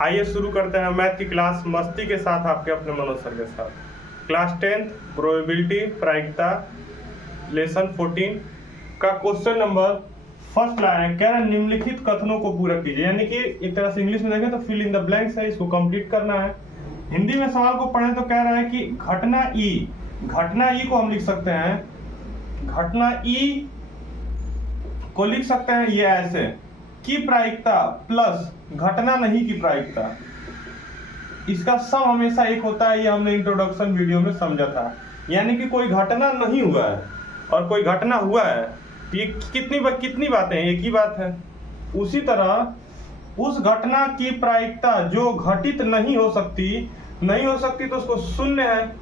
आइए शुरू करते हैं मैथ की क्लास मस्ती के साथ, आपके अपने मनोज सर के साथ। क्लास 10 प्रोबेबिलिटी प्रायिकता लेसन 14 का क्वेश्चन नंबर फर्स्ट लाया है। कह रहा है निम्नलिखित कथनों को पूरा कीजिए, यानी कि एक तरह से इंग्लिश में देखें तो फिल इन द ब्लैंक्स है, इसको कंप्लीट करना है। हिंदी में सवाल को पढ़ें तो कह रहा है कि घटना ई को हम लिख सकते हैं, घटना ई को लिख सकते हैं ये ऐसे की प्रायिकता प्लस घटना नहीं की प्रायिकता, इसका सम हमेशा एक होता है। ये हमने इंट्रोडक्शन वीडियो में समझा था। यानी कि कोई घटना नहीं हुआ है और कोई घटना हुआ है, ये कितनी बातें हैं, एक ही बात है। उसी तरह उस घटना की प्रायिकता जो घटित नहीं हो सकती तो उसको शून्य है,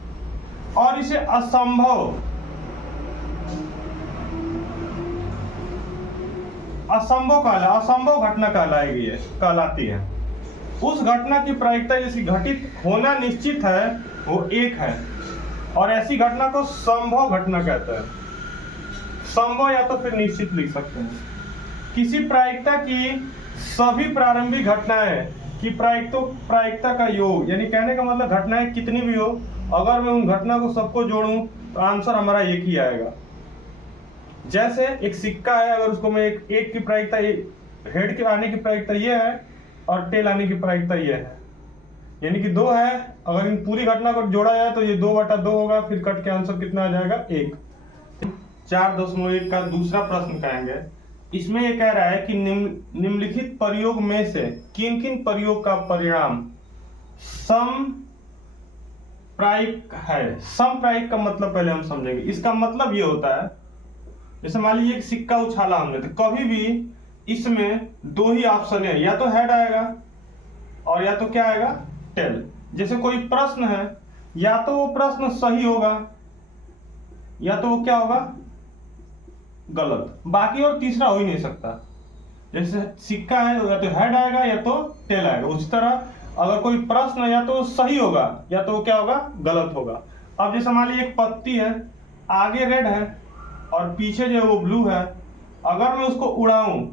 और इसे असंभव घटना कहलाती है। उस घटना की प्रायिकता जैसी घटित होना निश्चित है वो एक है, और ऐसी घटना को संभव घटना कहते हैं। संभव या तो फिर निश्चित लिख सकते हैं। किसी प्रायिकता की सभी प्रारंभिक घटनाएं की प्रायिकता का योग, यानी कहने का मतलब घटनाएं कितनी भी हो, अगर मैं उन घटना को सबको जोड़ूं तो आंसर हमारा एक ही आएगा। जैसे एक सिक्का है, अगर उसको मैं एक की प्रायिकता, हेड के आने की प्रायिकता ये है और टेल आने की प्रायिकता ये है, यानी कि 2 है। अगर इन पूरी घटना को जोड़ा जाए तो ये 2/2 होगा, फिर कट के आंसर कितना आ जाएगा 1। 4.1 का दूसरा प्रश्न कहेंगे। इसमें ये कह रहा है कि निम्नलिखित प्रयोग में से किन किन प्रयोग का परिणाम समप्रायिक है। समप्रायिक का मतलब पहले हम समझेंगे। इसका मतलब ये होता है, जैसे मान लीजिए एक सिक्का उछाला हमने, तो कभी भी इसमें 2 ही ऑप्शन है, या तो हेड आएगा और या तो क्या आएगा टेल। जैसे कोई प्रश्न है, या तो वो प्रश्न सही होगा या तो वो क्या होगा गलत, बाकी और तीसरा हो ही नहीं सकता। जैसे सिक्का है, या तो हेड आएगा या तो टेल आएगा। उसी तरह अगर कोई प्रश्न है, या तो सही होगा या तो वो क्या होगा गलत होगा। अब जैसे मान लीजिए एक पत्ती है, आगे रेड है और पीछे जो है वो ब्लू है, अगर मैं उसको उड़ाऊं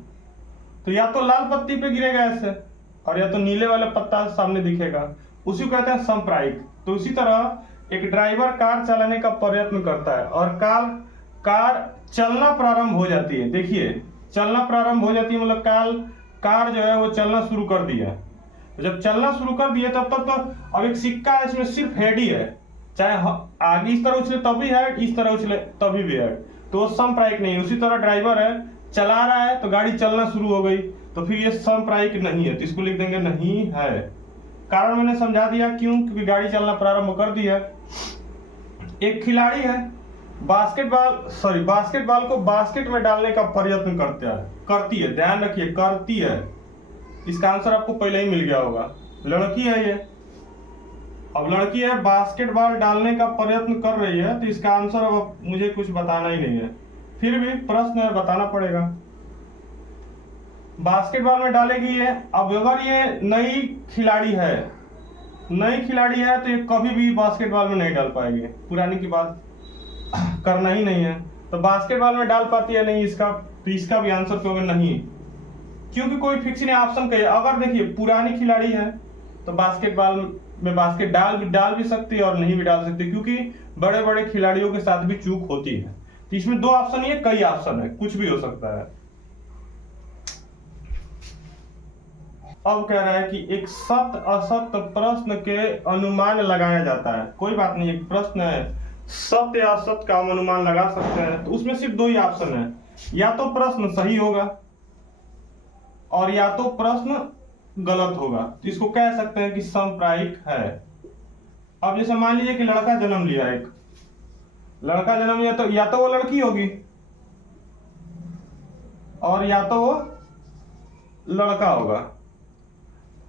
तो या तो लाल पत्ती पे गिरेगा ऐसे, और या तो नीले वाला पत्ता सामने दिखेगा, उसी को कहते हैं समप्रायिक। तो उसी तरह एक ड्राइवर कार चलाने का प्रयत्न करता है और कार चलना प्रारंभ हो जाती है। देखिए चलना प्रारंभ हो जाती है, मतलब कार जो है वो चलना शुरू कर दिया। जब चलना शुरू कर दिया तब तक तो अब एक सिक्का है, इसमें सिर्फ हेड ही है, चाहे आगे इस तरह उछले तभी हेड, इस तरह उछले तभी भी हेड, तो वो समप्रायिक नहीं है। उसी तरह ड्राइवर है, चला रहा है तो गाड़ी चलना शुरू हो गई, तो फिर ये समप्रायिक नहीं है, तो इसको लिख देंगे नहीं है। कारण मैंने समझा दिया, क्यों? क्योंकि गाड़ी चलना प्रारंभ कर दी है। एक खिलाड़ी है, बास्केटबॉल को बास्केट में डालने का प्रयत्न करती है, ध्यान रखिए करती है। इसका आंसर आपको पहले ही मिल गया होगा, लड़की है ये। अब लड़की है, बास्केटबॉल डालने का प्रयत्न कर रही है, तो इसका आंसर अब मुझे कुछ बताना ही नहीं है, फिर भी प्रश्न है बताना पड़ेगा। बास्केटबॉल में डालेगी ये। अब अगर ये नई खिलाड़ी है तो ये कभी भी बास्केटबॉल में नहीं डाल पाएगी, पुरानी की बात करना ही नहीं है। तो बास्केटबॉल में डाल पाती है नहीं, इसका भी आंसर क्यों नहीं, क्योंकि कोई फिक्स नहीं ऑप्शन का। अगर देखिए पुरानी खिलाड़ी है तो बास्केटबॉल में बास्केट डाल भी सकती है और नहीं भी डाल सकती, क्योंकि बड़े बड़े खिलाड़ियों के साथ भी चूक होती है। तो इसमें 2 ऑप्शन ही है, कई ऑप्शन है, कुछ भी हो सकता है। अब कह रहा है कि एक सत्य असत्य प्रश्न के अनुमान लगाया जाता है। कोई बात नहीं, एक प्रश्न है, सत्य या असत्य का हम अनुमान लगा सकते हैं, तो उसमें सिर्फ 2 ही ऑप्शन है, या तो प्रश्न सही होगा और या तो प्रश्न गलत होगा, तो इसको कह सकते हैं कि समप्रायिक है। अब जैसे मान लीजिए कि लड़का जन्म लिया, एक लड़का जन्म लिया, तो या तो वो लड़की होगी और या तो वो लड़का होगा,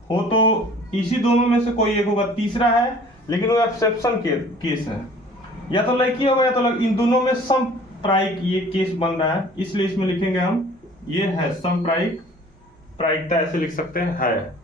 हो तो इसी दोनों में से कोई एक होगा। तीसरा है, लेकिन वो एक्सेप्शन केस है, या तो लड़की होगा या तो इन दोनों में समप्रायिक ये केस बन रहा है, इसलिए इसमें लिखेंगे हम ये है समप्रायिक प्रायिकता, ऐसे लिख सकते हैं है।